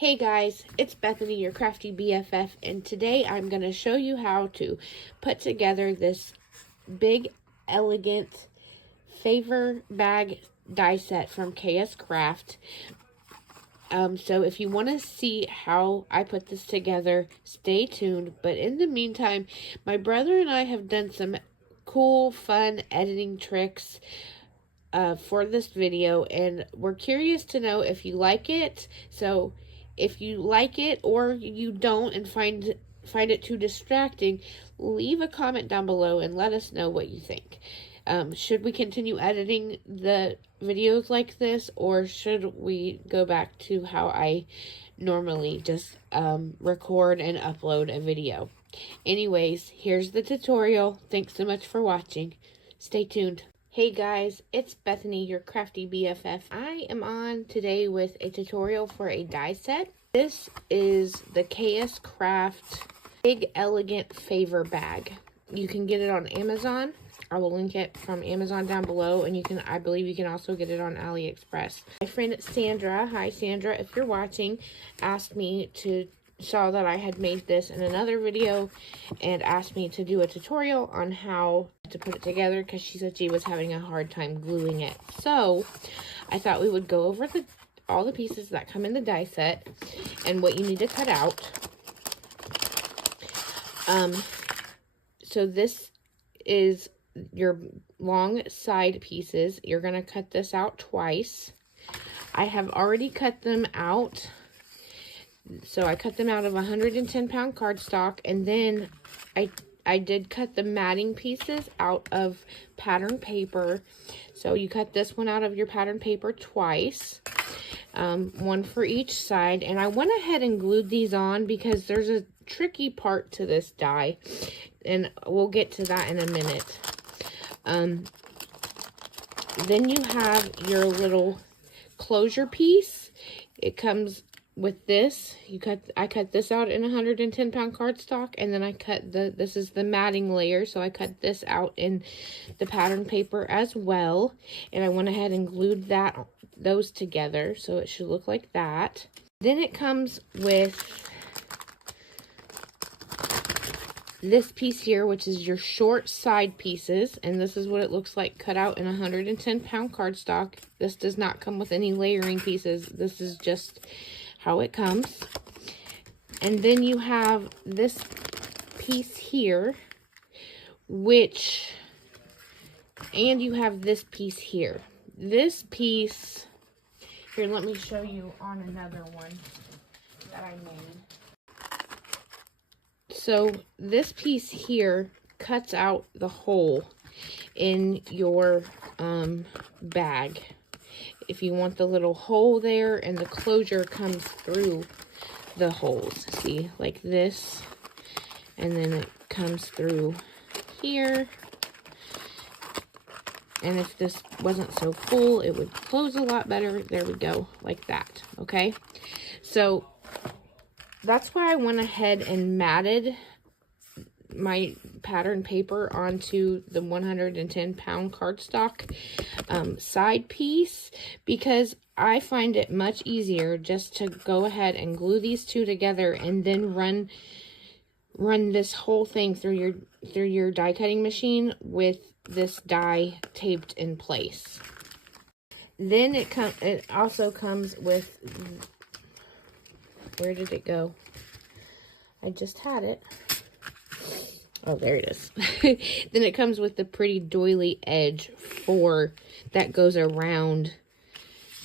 Hey guys, it's Bethany, your crafty BFF, and today I'm going to show you how to put together this big, elegant favor bag die set from Kscraft. So if you want to see how I put this together, stay tuned. But in the meantime, my brother and I have done some cool, fun editing tricks for this video, and we're curious to know if you like it. So if you like it or you don't and find it too distracting, leave a comment down below and let us know what you think. Should we continue editing the videos like this, or should we go back to how I normally just record and upload a video? Anyways, here's the tutorial. Thanks so much for watching. Stay tuned. Hey guys, it's Bethany, your crafty BFF. I am on today with a tutorial for a die set. This is the Kscraft Big Elegant Favor Bag. You can get it on Amazon. I will link it from Amazon down below, and I believe you can also get it on AliExpress. My friend Sandra, hi Sandra, if you're watching, saw that I had made this in another video and asked me to do a tutorial on how to put it together because she said she was having a hard time gluing it. So I thought we would go over all the pieces that come in the die set and what you need to cut out. So this is your long side pieces. You're going to cut this out twice. I have already cut them out. So I cut them out of 110-pound cardstock, and then I did cut the matting pieces out of pattern paper. So you cut this one out of your pattern paper twice, one for each side. And I went ahead and glued these on because there's a tricky part to this die, and we'll get to that in a minute. Then you have your little closure piece. It comes with this. I cut this out in 110-pound cardstock, and then I cut this is the matting layer, so I cut this out in the pattern paper as well, and I went ahead and glued those together, so it should look like that. Then it comes with this piece here, which is your short side pieces, and this is what it looks like cut out in 110-pound cardstock. This does not come with any layering pieces. This is just how it comes. And then you have this piece here, and you have this piece here. This piece here, let me show you on another one that I made. So this piece here cuts out the hole in your bag. If you want the little hole there, and the closure comes through the holes, see, like this, and then it comes through here. And if this wasn't so full, it would close a lot better. There we go, like that. Okay, so that's why I went ahead and matted my pattern paper onto the 110-pound cardstock side piece, because I find it much easier just to go ahead and glue these two together and then run this whole thing through your die cutting machine with this die taped in place. Then it also comes with, where did it go? I just had it. Oh, there it is. Then it comes with the pretty doily edge that goes around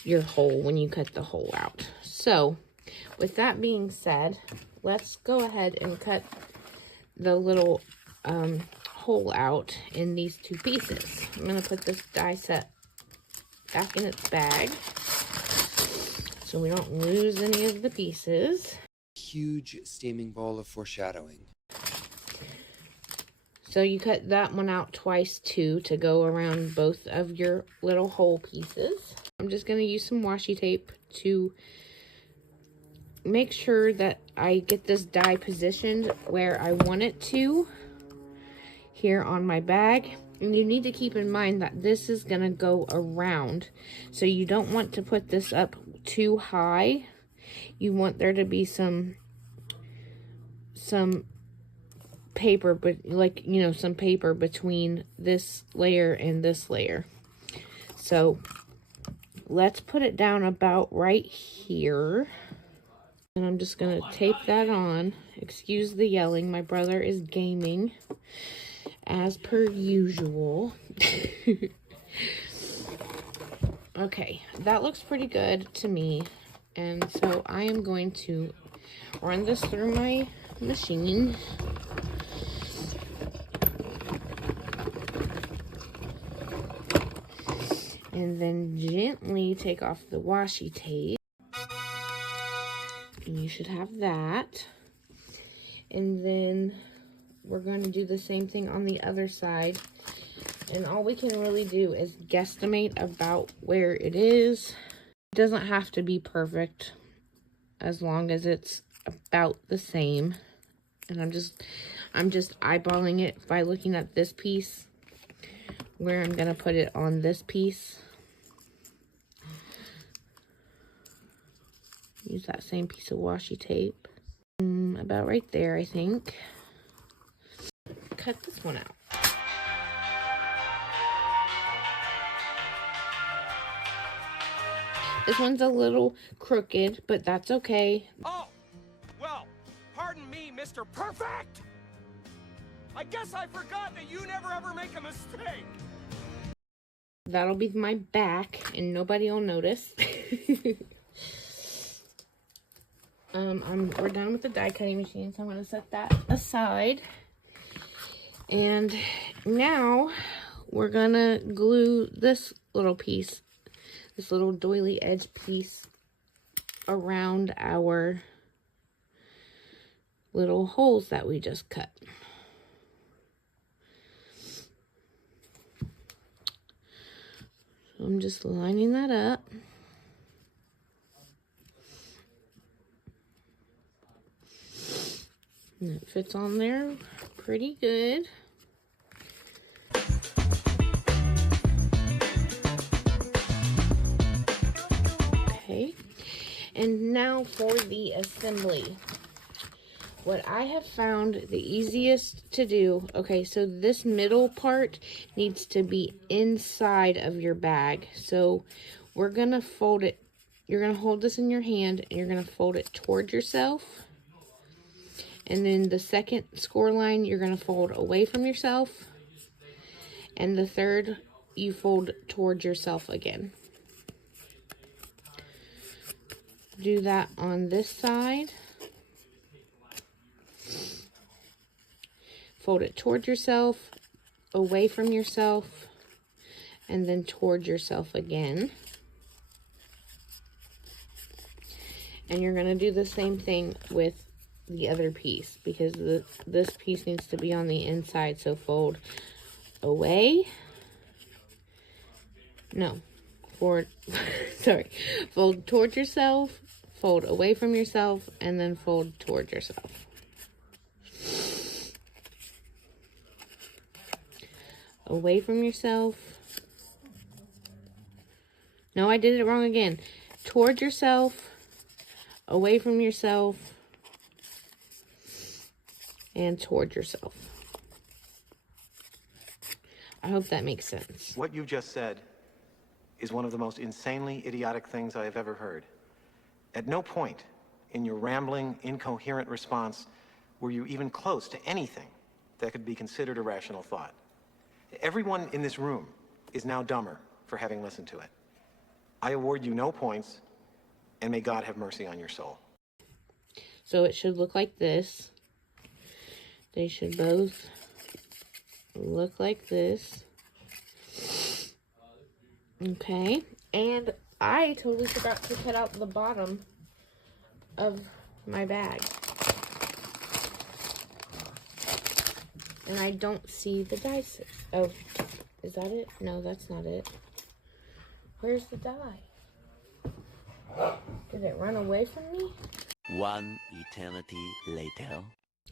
your hole when you cut the hole out. So, with that being said, let's go ahead and cut the little hole out in these two pieces. I'm going to put this die set back in its bag so we don't lose any of the pieces. Huge steaming ball of foreshadowing. So you cut that one out twice too, to go around both of your little hole pieces. I'm just going to use some washi tape to make sure that I get this die positioned where I want it to here on my bag. And you need to keep in mind that this is going to go around, so you don't want to put this up too high you want there to be some paper, but like, you know, some paper between this layer and this layer. So let's put it down about right here. And I'm just gonna tape that on. Excuse the yelling, my brother is gaming as per usual. Okay, that looks pretty good to me. And so I am going to run this through my machine. And then gently take off the washi tape. And you should have that. And then we're going to do the same thing on the other side. And all we can really do is guesstimate about where it is. It doesn't have to be perfect as long as it's about the same. And I'm just eyeballing it by looking at this piece, where I'm going to put it on this piece. Use that same piece of washi tape. About right there, I think. Cut this one out. This one's a little crooked, but that's okay. Oh, well, pardon me, Mr. Perfect. I guess I forgot that you never ever make a mistake. That'll be my back, and nobody will notice. We're done with the die cutting machine, so I'm going to set that aside. And now we're going to glue this little piece, this little doily edge piece, around our little holes that we just cut. So I'm just lining that up. And it fits on there pretty good. Okay, and now for the assembly. What I have found the easiest to do, okay, so this middle part needs to be inside of your bag. So we're gonna fold it, you're gonna hold this in your hand and you're gonna fold it toward yourself. And then the second score line, you're going to fold away from yourself. And the third, you fold towards yourself again. Do that on this side. Fold it toward yourself, away from yourself, and then toward yourself again. And you're going to do the same thing with the other piece, because this piece needs to be on the inside. So fold away, no, forward, sorry, fold toward yourself, fold away from yourself, and then fold toward yourself. Away from yourself. No, I did it wrong again. Toward yourself, away from yourself, and toward yourself. I hope that makes sense. What you just said is one of the most insanely idiotic things I have ever heard. At no point in your rambling, incoherent response were you even close to anything that could be considered a rational thought. Everyone in this room is now dumber for having listened to it. I award you no points, and may God have mercy on your soul. So it should look like this. They should both look like this. Okay, and I totally forgot to cut out the bottom of my bag. And I don't see the dice. Oh, is that it? No, that's not it. Where's the die? Did it run away from me? One eternity later.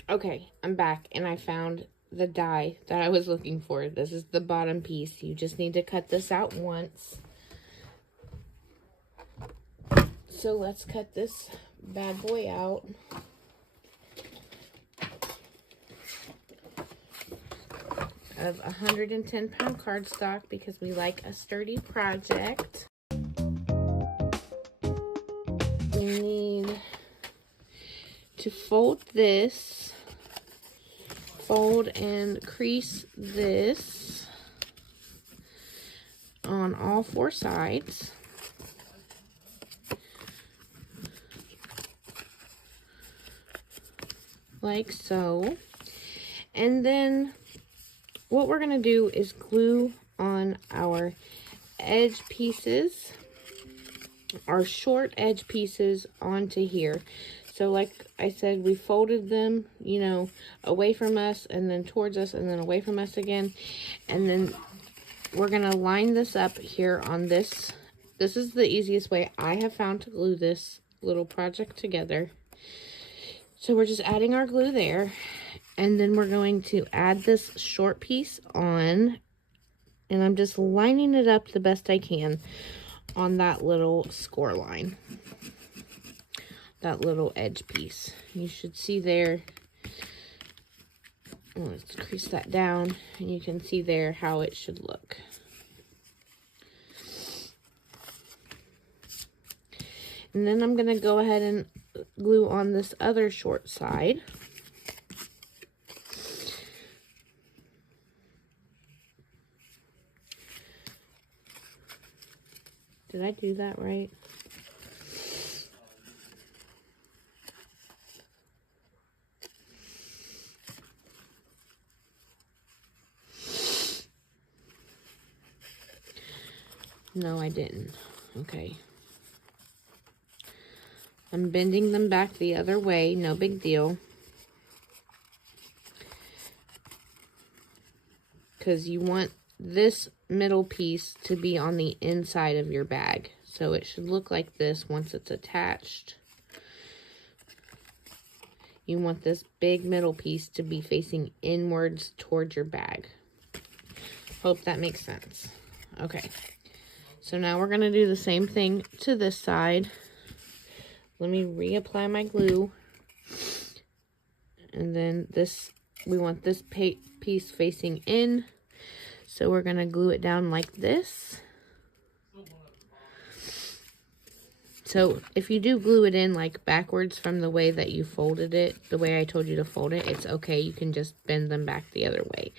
Okay, I'm back, and I found the die that I was looking for. This is the bottom piece. You just need to cut this out once. So let's cut this bad boy out. Of 110-pound cardstock because we like a sturdy project. We need to fold this, fold and crease this on all 4 sides. Like so. And then what we're going to do is glue on our edge pieces, our short edge pieces onto here. So like I said, we folded them, you know, away from us and then towards us and then away from us again. And then we're going to line this up here on this. This is the easiest way I have found to glue this little project together. So we're just adding our glue there. And then we're going to add this short piece on, and I'm just lining it up the best I can on that little score line, that little edge piece. You should see there, let's crease that down, and you can see there how it should look. And then I'm going to go ahead and glue on this other short side. Did I do that right? No, I didn't. Okay. I'm bending them back the other way. No big deal. Because you want this middle piece to be on the inside of your bag. So it should look like this once it's attached. You want this big middle piece to be facing inwards towards your bag. Hope that makes sense. Okay. So now we're going to do the same thing to this side. Let me reapply my glue. And then this, we want this piece facing in. So we're going to glue it down like this. So if you do glue it in like backwards from the way that you folded it, the way I told you to fold it, it's okay. You can just bend them back the other way.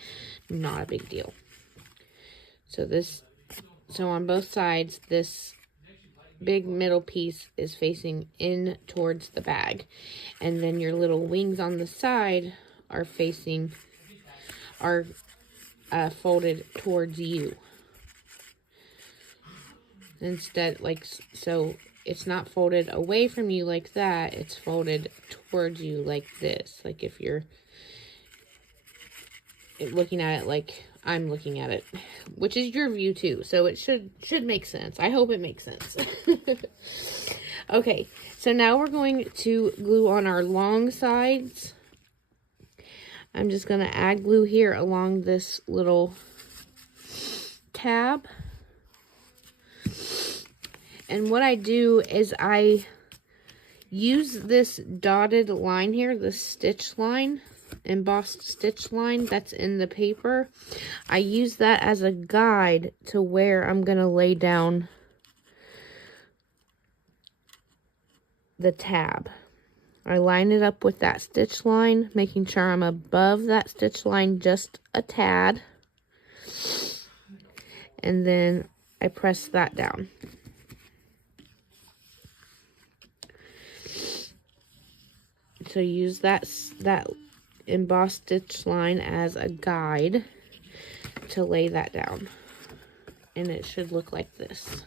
Not a big deal. So on both sides, this big middle piece is facing in towards the bag. And then your little wings on the side are facing, folded towards you. Instead, like, so it's not folded away from you like that, it's folded towards you like this. Like if you're looking at it like I'm looking at it, which is your view too, so it should make sense. I hope it makes sense. Okay, so now we're going to glue on our long sides. I'm just going to add glue here along this little tab. And what I do is I use this dotted line here, the stitch line, embossed stitch line that's in the paper. I use that as a guide to where I'm going to lay down the tab. I line it up with that stitch line, making sure I'm above that stitch line just a tad. And then I press that down. So use that embossed stitch line as a guide to lay that down. And it should look like this.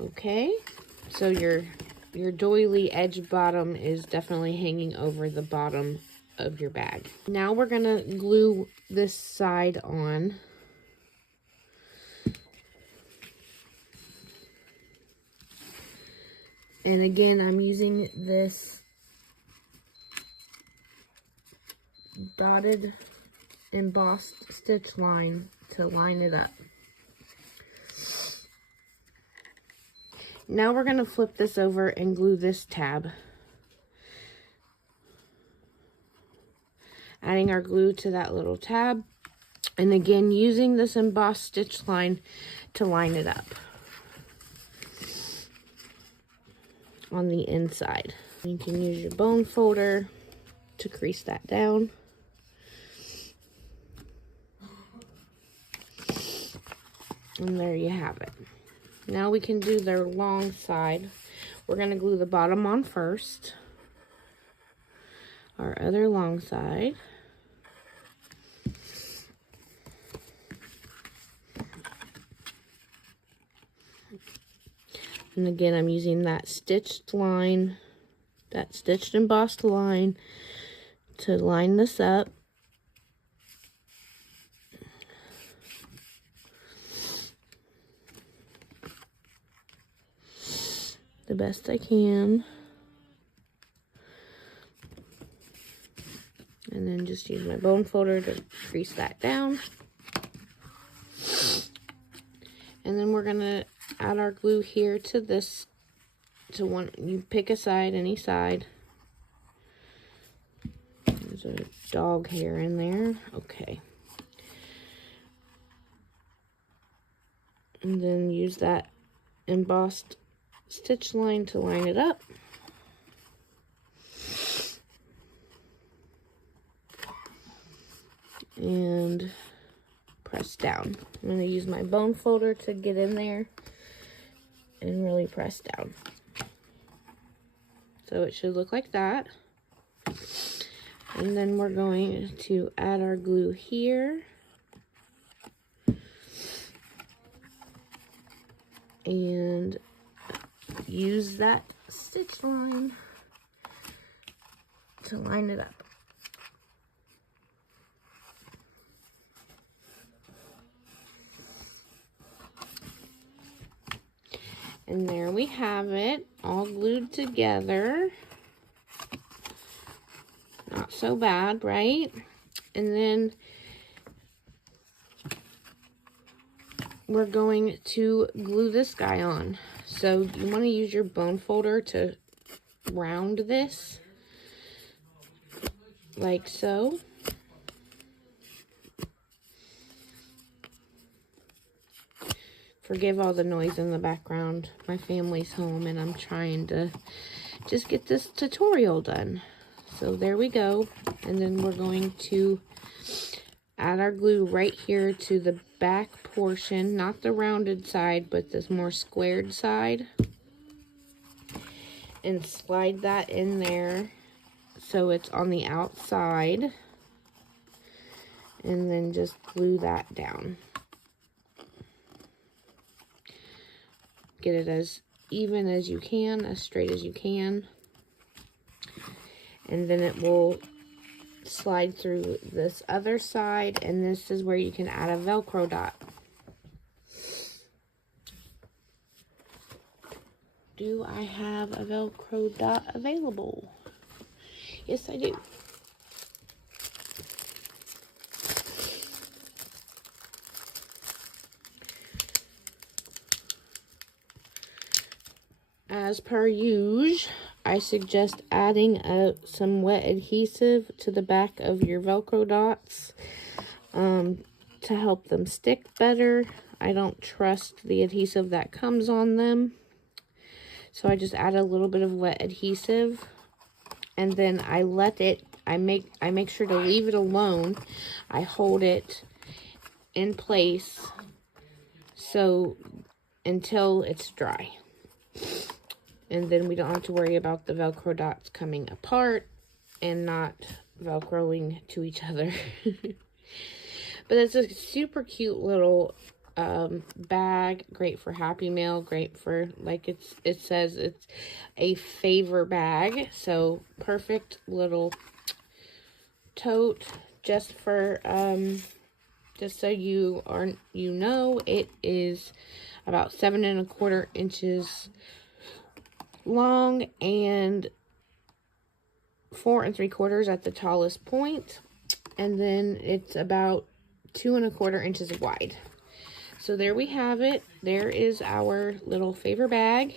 Okay, so your doily edge bottom is definitely hanging over the bottom of your bag. Now we're gonna glue this side on. And again, I'm using this dotted embossed stitch line to line it up. Now we're going to flip this over and glue this tab. Adding our glue to that little tab. And again, using this embossed stitch line to line it up on the inside. You can use your bone folder to crease that down. And there you have it. Now we can do their long side. We're going to glue the bottom on first. Our other long side. And again, I'm using that stitched line, that stitched embossed line to line this up. The best I can. And then just use my bone folder to crease that down. And then we're gonna add our glue here to this, to one, you pick a side, any side. There's a dog hair in there, okay. And then use that embossed stitch line to line it up. And press down. I'm going to use my bone folder to get in there and really press down. So it should look like that. And then we're going to add our glue here. And use that stitch line to line it up. And there we have it, all glued together. Not so bad, right? And then we're going to glue this guy on. So you want to use your bone folder to round this, like so. Forgive all the noise in the background. My family's home and I'm trying to just get this tutorial done. So there we go. And then we're going to add our glue right here to the back portion, not the rounded side, but this more squared side. And slide that in there so it's on the outside. And then just glue that down. Get it as even as you can, as straight as you can. And then it will slide through this other side, and this is where you can add a Velcro dot. Do I have a Velcro dot available? Yes, I do. As per usual, I suggest adding some wet adhesive to the back of your Velcro dots to help them stick better. I don't trust the adhesive that comes on them, so I just add a little bit of wet adhesive, and then I let it. I make sure to leave it alone. I hold it in place so until it's dry. And then we don't have to worry about the Velcro dots coming apart and not Velcroing to each other. But it's a super cute little bag. Great for Happy Mail. Great for, like it says, it's a favor bag. So perfect little tote just for, just so you know, it is about 7 1/4 inches long and 4 3/4 at the tallest point, and then it's about 2 1/4 inches wide. So there we have it. there is our little favor bag.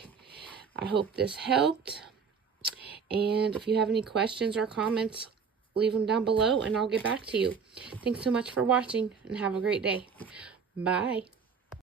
I hope this helped. And if you have any questions or comments, leave them down below and I'll get back to you. Thanks so much for watching and have a great day. Bye.